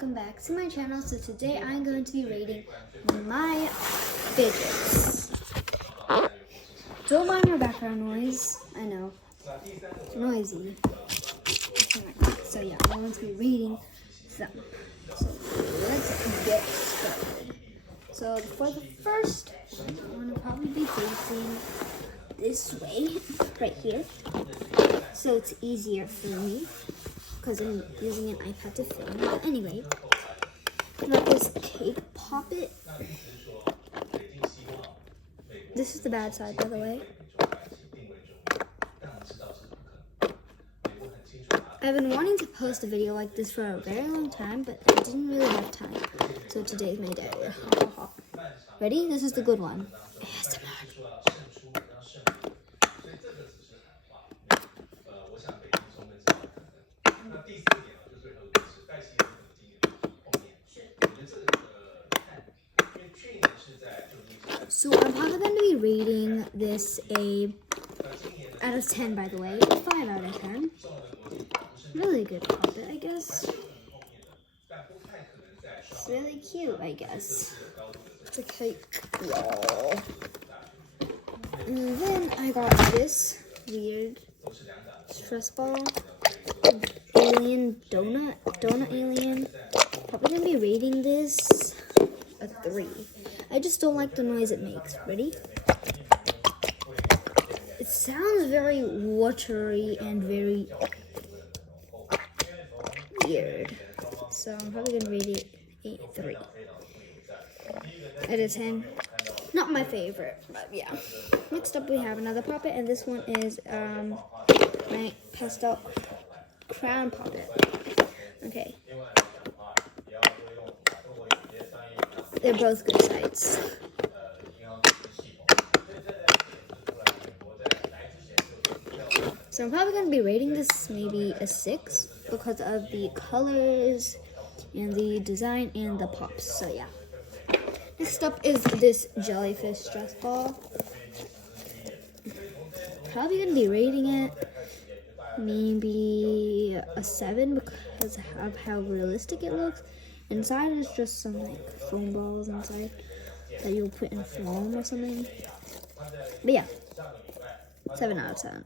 welcome back to my channel. So today I'm going to be rating my fidgets. Don't mind my background noise. I know, it's noisy. So yeah, I'm going to be reading them. So let's get started. So for the first one, I'm going to probably be facing this way, right here. So it's easier for me, because I'm using an iPad to film. But anyway, I got this cake poppet. This is the bad side, by the way. I've been wanting to post a video like this for a very long time, but I didn't really have time. So today's my day. Ready? This is the good one. ASMR. So I'm probably going to be rating this a out of 10, by the way. 5 out of 10. Really good poppet, I guess. It's really cute, I guess. It's a cake roll. And then I got this weird stress ball. Alien donut alien. Probably going to be rating this a 3. I just don't like the noise it makes. Ready? It sounds very watery and very weird. So I'm probably going to rate it a 3 out of 10. Not my favorite, but yeah. Next up we have another poppet, and this one is my pastel crown poppet. Okay. They're both good sides. So I'm probably going to be rating this maybe a 6 because of the colors and the design and the pops. So yeah. Next up is this jellyfish stress ball. Probably going to be rating it maybe a 7 because of how realistic it looks. Inside is just some like foam balls inside that you'll put in foam or something. But yeah, 7 out of 10.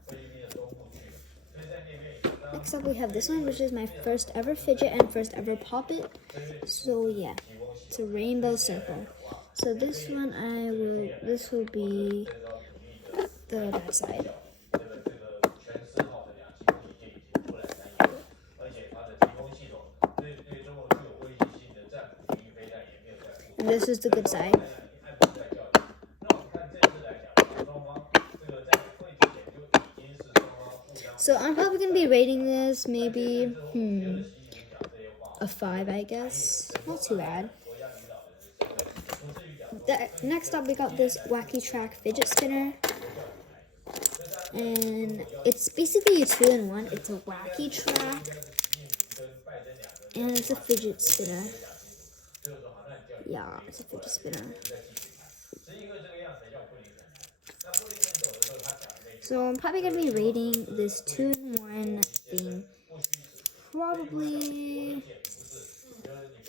Next up we have this one, which is my first ever fidget and first ever poppet. So yeah, it's a rainbow circle. So this one this will be the bad side. And this is the good side. So I'm probably going to be rating this maybe a 5, I guess. Not too bad. Next up, we got this Wacky Track fidget spinner. And it's basically a 2-in-1. It's a Wacky Track. And it's a fidget spinner. Yeah, it's a fidget spinner. So I'm probably going to be rating this 2-in-1 thing probably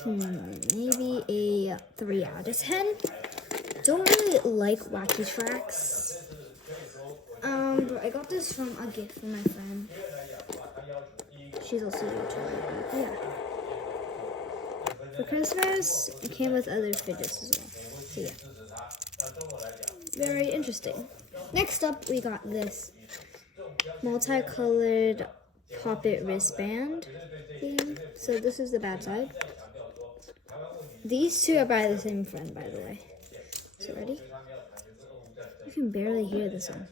maybe a 3 out of 10. Don't really like Wacky Tracks. But I got this from a gift from my friend. She's also a YouTuber. Yeah. For Christmas, it came with other fidgets as well. So yeah. Very interesting. Next up, we got this multicolored poppet wristband thing. So this is the bad side. These two are by the same friend, by the way. So ready? You can barely hear this one.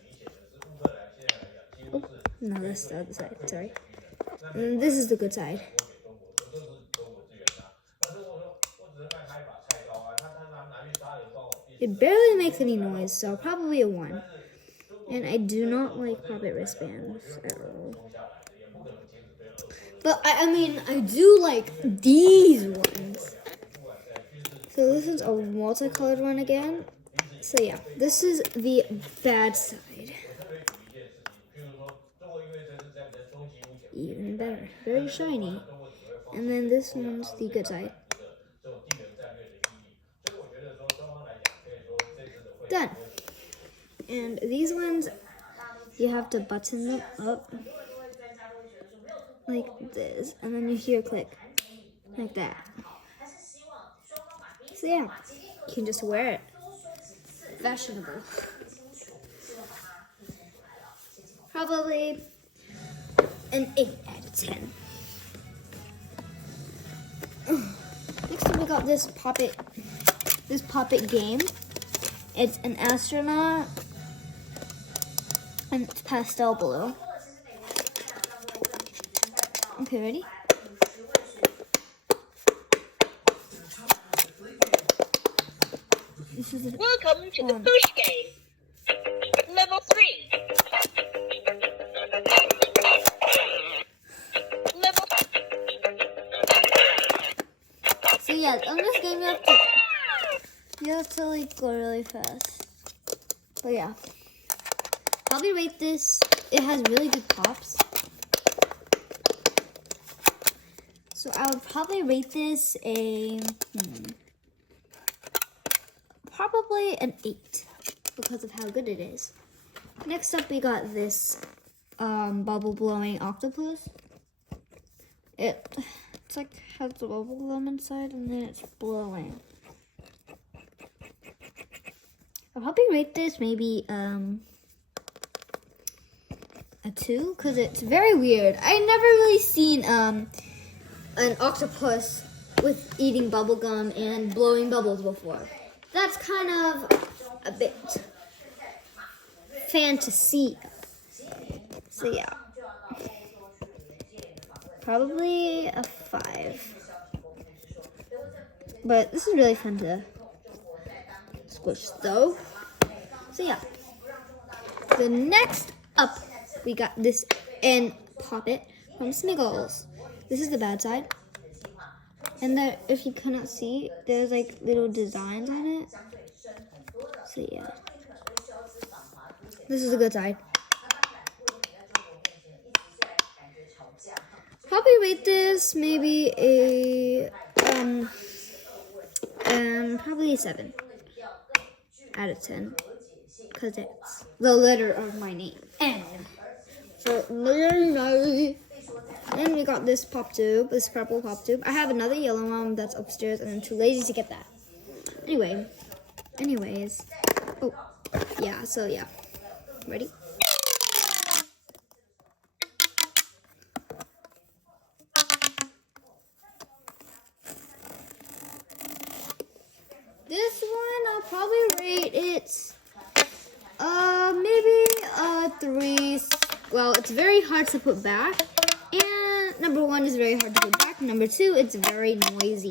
Oh, no, that's the other side. Sorry. And this is the good side. It barely makes any noise, so probably a 1. And I do not like poppet wristbands at all. But I mean, I do like these ones. So this is a multicolored one again. So yeah, this is the bad side. Even better. Very shiny. And then this one's the good side. Done. And these ones, you have to button them up like this, and then you hear a click like that. So yeah, you can just wear it. Fashionable. Probably an 8 out of 10. Next up we got this Pop-It game. It's an astronaut and it's pastel blue. Okay, ready? Welcome to the push game. Level 3. So yeah, on this game you have to like go really fast. But yeah, probably rate this. It has really good pops. So I would probably rate this probably an 8 because of how good it is. Next up we got this bubble blowing octopus. It's like has the bubble gum inside and then it's blowing. I'll probably rate this maybe a 2 because it's very weird. I never really seen an octopus with eating bubble gum and blowing bubbles before. That's kind of a bit fantasy. So yeah, probably a 5. But this is really fun to squish though. So yeah, the next up we got this and Pop-It from Smiggles. This is the bad side. And there, if you cannot see, there's like little designs on it. So yeah, this is the good side. Probably rate this maybe a probably a 7 out of 10 because it's the letter of my name. N. So no. Then we got this pop tube, this purple pop tube. I have another yellow one that's upstairs and I'm too lazy to get that. Anyways. Oh, yeah, so yeah. Ready? This one, I'll probably rate it, maybe a 3. Well, it's very hard to put back. And number 1 is very hard to put back. Number 2, it's very noisy.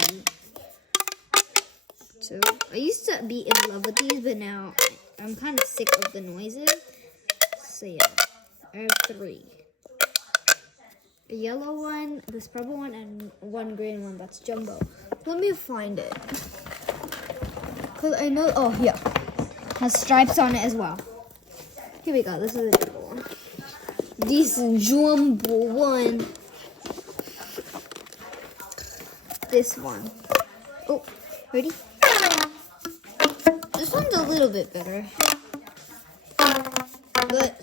So I used to be in love with these, but now I'm kind of sick of the noises. So yeah, I have 3. A yellow one, this purple one, and 1 green one that's jumbo. Let me find it. Cause I know, oh yeah, has stripes on it as well. Here we go, this is the jumbo one. This jumbo one. This one. Oh, ready? This one's a little bit better. But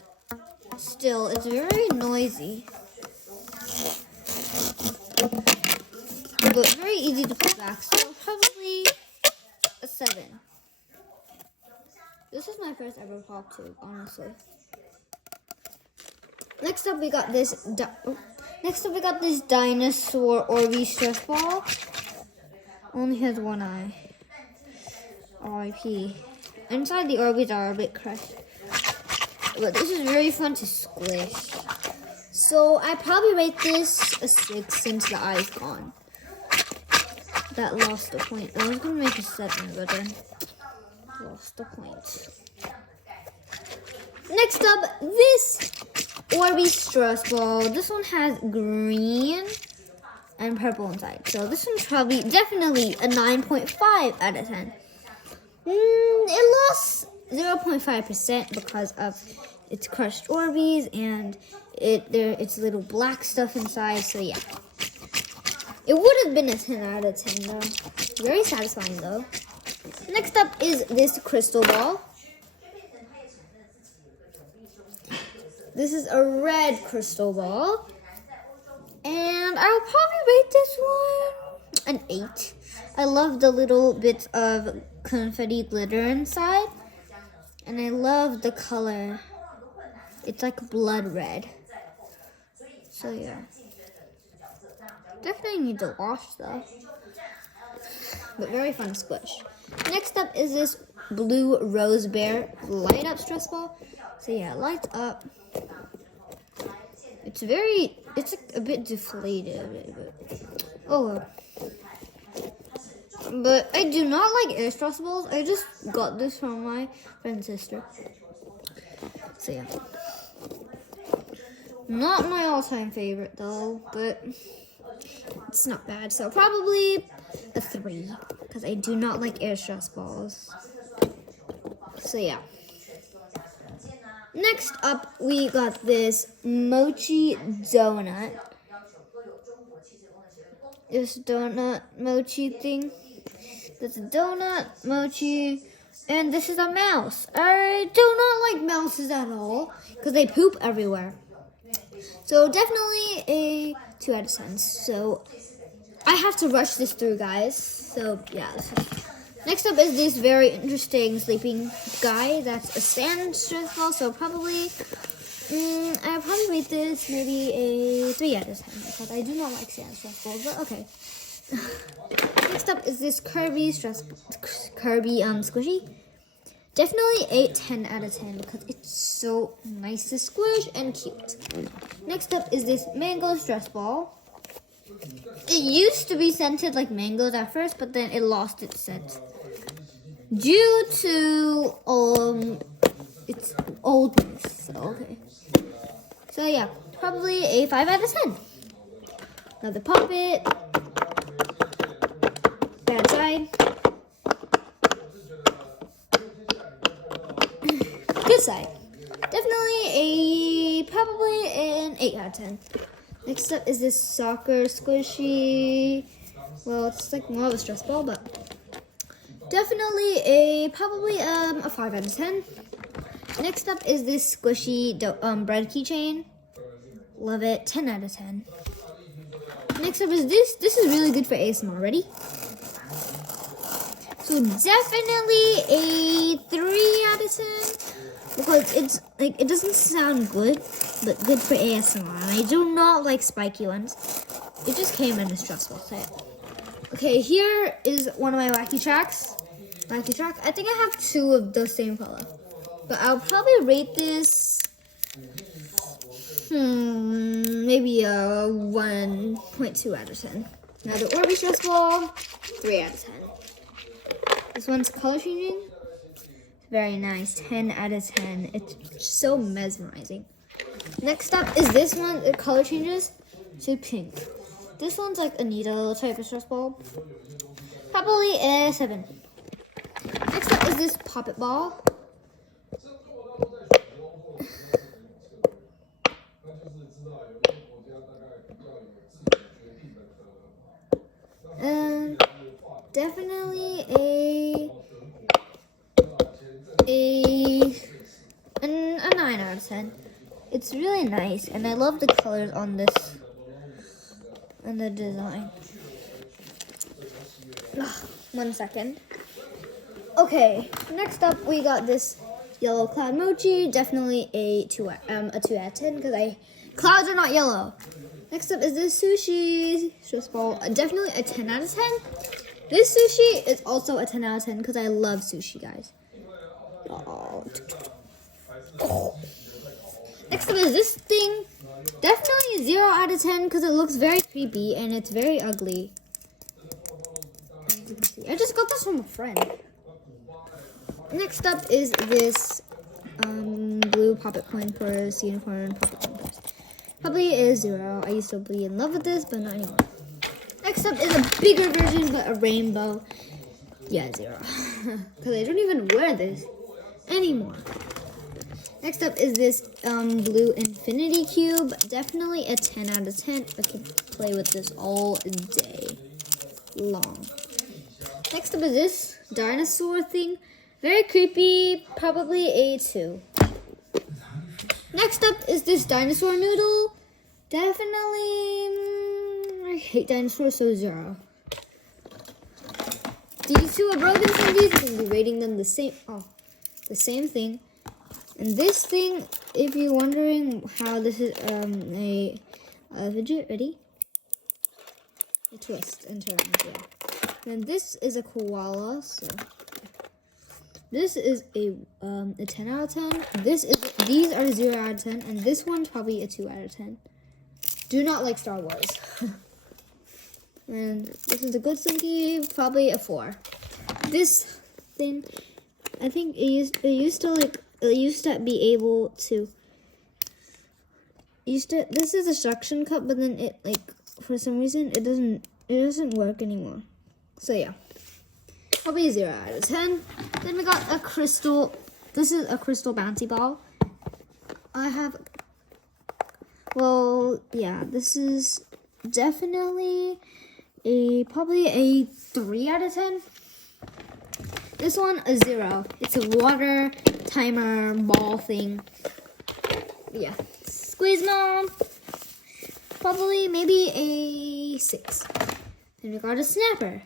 still, it's very noisy. But very easy to put back, so probably a 7. This is my first ever pop tube, honestly. Next up, we got this dinosaur Orbeez stress ball. Only has 1 eye. R.I.P. Inside the Orbeez are a bit crushed, but this is very fun to squish. So I probably rate this a 6 since the eye's gone. That lost the point. I was gonna make a 7, but then lost the point. Next up, this Orbeez stress ball. This one has green and purple inside. So this one's probably definitely a 9.5 out of 10. It lost 0.5% because of its crushed Orbeez and it's little black stuff inside. So yeah. It would have been a 10 out of 10 though. Very satisfying though. Next up is this crystal ball. This is a red crystal ball. And I will probably rate this one an 8. I love the little bits of confetti glitter inside. And I love the color. It's like blood red. So yeah. Definitely need to wash though. But very fun to squish. Next up is this blue rose bear light up stress ball. So yeah, lights up. It's like a bit deflated. Oh well. But I do not like air stress balls. I just got this from my friend's sister. So yeah. Not my all-time favorite though, but it's not bad. So probably a 3 because I do not like air stress balls. So yeah. Next up, we got this mochi donut. This donut mochi thing. This donut mochi, and this is a mouse. I do not like mouses at all because they poop everywhere. So definitely a 2 out of 10. So I have to rush this through, guys. So yeah. Next up is this very interesting sleeping guy. That's a sand stress ball. So probably, I'll probably rate this maybe a 3 out of 10 because I do not like sand stress balls. But okay. Next up is this Kirby squishy. Definitely a 10 out of 10 because it's so nice to squish and cute. Next up is this mango stress ball. It used to be scented like mangoes at first, but then it lost its scent due to its oldness. So okay. So yeah, probably a 5 out of 10. Another puppet. Bad side. Good side. Definitely probably an 8 out of 10. Next up is this soccer squishy. Well, it's like more of a stress ball, but definitely probably a 5 out of 10. Next up is this squishy bread keychain. Love it. 10 out of 10. Next up is this. This is really good for ASMR. Ready? So definitely a 3 out of 10 because it's like it doesn't sound good, but good for ASMR. And I do not like spiky ones. It just came in a stressful set. Okay, here is one of my wacky tracks. I think I have 2 of the same color, but I'll probably rate this maybe a 1.2 out of 10. Now the Orby stress ball, 3 out of 10. This one's color changing. Very nice. 10 out of 10. It's so mesmerizing. Next up is this one. It color changes to pink. This one's like a needle type of stress ball. Probably a 7. Next up is this poppet ball. Definitely a 9 out of 10. It's really nice, and I love the colors on this and the design. 1 second. Okay, next up we got this yellow cloud mochi. Definitely a 2 out of 10 because clouds are not yellow. Next up is this sushi stress ball. Definitely a 10 out of 10. This sushi is also a 10 out of 10 because I love sushi, guys. Oh. Next up is this thing. Definitely 0 out of 10 because it looks very creepy and it's very ugly. I just got this from a friend. Next up is this blue poppet coin purse, unicorn poppet coin purse. Probably is 0. I used to be in love with this, but not anymore. Next up is a bigger version, but a rainbow. Yeah, 0. Because I don't even wear this anymore. Next up is this blue infinity cube. Definitely a 10 out of 10. I can play with this all day long. Next up is this dinosaur thing. Very creepy. Probably a 2. Next up is this dinosaur noodle. Definitely, I hate dinosaurs, so 0. These two are broken from these. I'm going to be rating them the same thing. And this thing, if you're wondering how this is a fidget, ready? A twist and turn, yeah. And this is a koala, so this is a 10 out of 10. These are 0 out of 10, and this one's probably a 2 out of 10. Do not like Star Wars. And this is a good Slinky, probably a 4. This thing, I think it used to be able to. This is a suction cup, but then it for some reason it doesn't work anymore. So yeah, probably a 0 out of 10. Then we got a crystal. This is a crystal bouncy ball. This is definitely probably a 3 out of 10. This one a 0. It's a water timer ball thing. Yeah, Squeeze Mom. Probably maybe a 6. Then we got a snapper.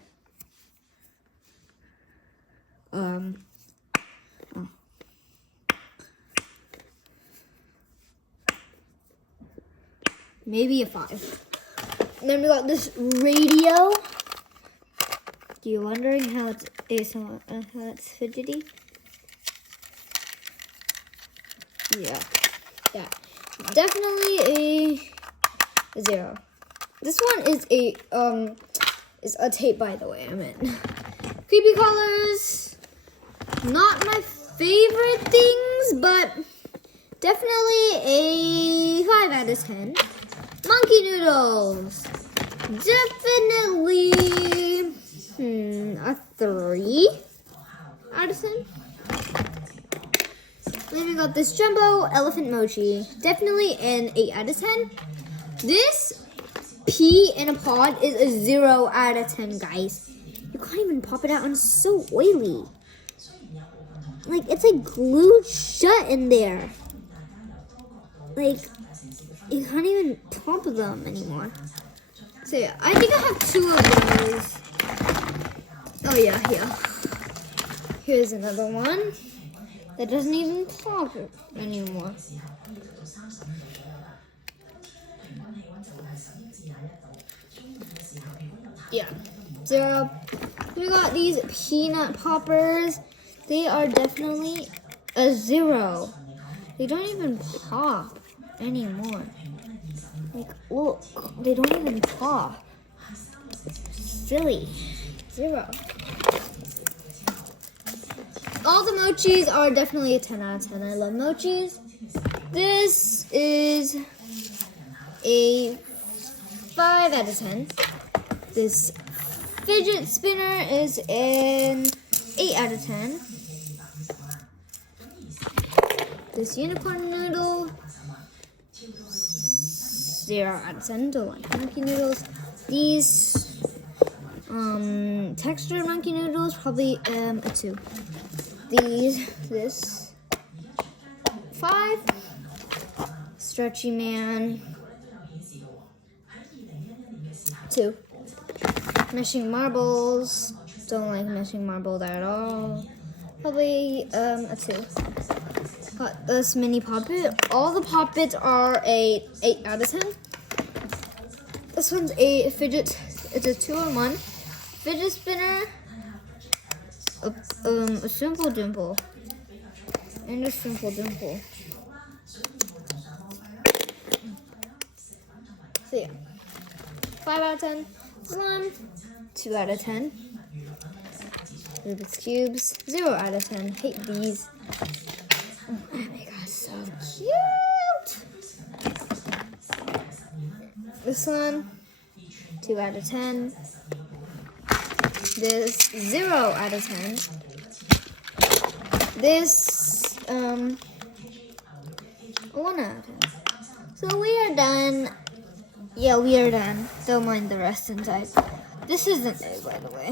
Maybe a 5. And then we got this radio. You're wondering how it's fidgety? Yeah, definitely a 0. This one is a tape, by the way. I meant creepy colors. Not my favorite things, but definitely a 5 out of 10. Monkey noodles. Definitely a 3 out of 10. Then we got this jumbo elephant mochi. Definitely an 8 out of 10. This pea in a pod is a 0 out of 10, guys. You can't even pop it out, and it's so oily. Like, it's like glued shut in there. Like, you can't even pop them anymore. So yeah, I think I have 2 of those. Oh yeah. Here's another one that doesn't even pop anymore. Yeah, 0. We got these peanut poppers. They are definitely a 0. They don't even pop anymore. Like, look, they don't even pop. Silly. 0. All the mochis are definitely a 10 out of 10. I love mochis. This is a 5 out of 10. This fidget spinner is an 8 out of 10. This unicorn noodle, 0 out of 10. Don't like monkey noodles. These textured monkey noodles, probably a 2. This 5. Stretchy man, 2. Meshing marbles, don't like meshing marbles at all. Probably a 2. Got this mini poppet. All the poppets are a 8 out of 10. This one's a fidget. It's a 2-in-1 fidget spinner. A simple dimple and a simple dimple. So yeah, 5 out of 10. This one, 2 out of 10. Rubik's cubes, 0 out of 10. Hate these. Oh my god, so cute. This one, 2 out of 10. This, 0 out of 10. This, 1 out of 10. So we are done. Yeah, we are done. Don't mind the rest inside. This is an egg, by the way.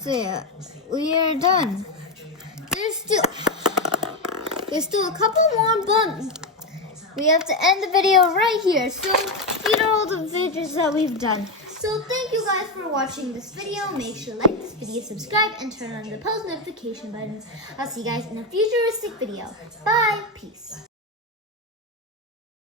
So yeah, we are done. There's still a couple more, but we have to end the video right here. So these are all the videos that we've done. So thank you guys for watching this video. Make sure to like this video, subscribe, and turn on the post notification button. I'll see you guys in a futuristic video. Bye. Peace.